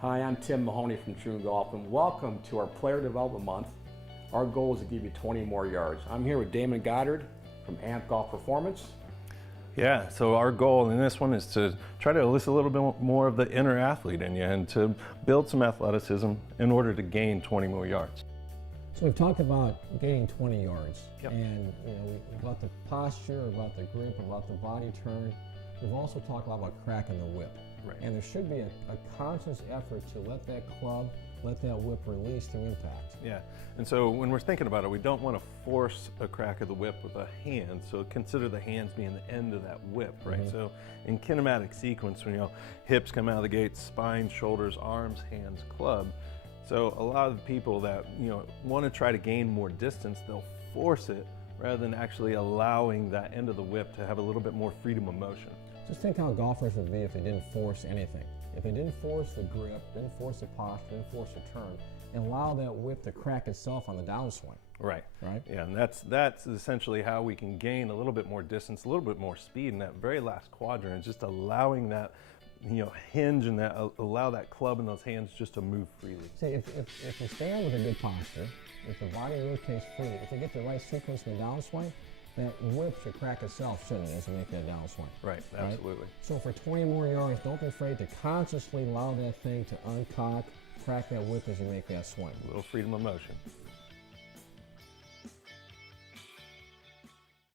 Hi, I'm Tim Mahoney from Troon Golf, and welcome to our Player Development Month. Our goal is to give you 20 more yards. I'm here with Damon Goddard from Amp Golf Performance. Yeah, so our goal in this one is to try to elicit a little bit more of the inner athlete in you and to build some athleticism in order to gain 20 more yards. So we've talked about gaining 20 yards, Yep. and about the posture, about the grip, about the body turn. We've also talked a lot about cracking the whip. Right. And there should be a conscious effort to let that club, let that whip release through impact. Yeah, and so when we're thinking about it, we don't want to force a crack of the whip with a hand, so consider the hands being the end of that whip, right? Mm-hmm. So in kinematic sequence, when hips come out of the gate, spine, shoulders, arms, hands, club. So a lot of the people that want to try to gain more distance, they'll force it rather than actually allowing that end of the whip to have a little bit more freedom of motion. Just think how golfers would be if they didn't force anything. If they didn't force the grip, didn't force the posture, didn't force the turn, and allow that whip to crack itself on the downswing. Right. Right? Yeah, and that's essentially how we can gain a little bit more distance, a little bit more speed in that very last quadrant, just allowing that hinge and that allow that club and those hands just to move freely. See, if you stand with a good posture, if the body rotates freely, if you get the right sequence in the downswing, that whip should crack itself, shouldn't it, as you make that downswing? Right, absolutely. Right? So for 20 more yards, don't be afraid to consciously allow that thing to uncock, crack that whip as you make that swing. A little freedom of motion.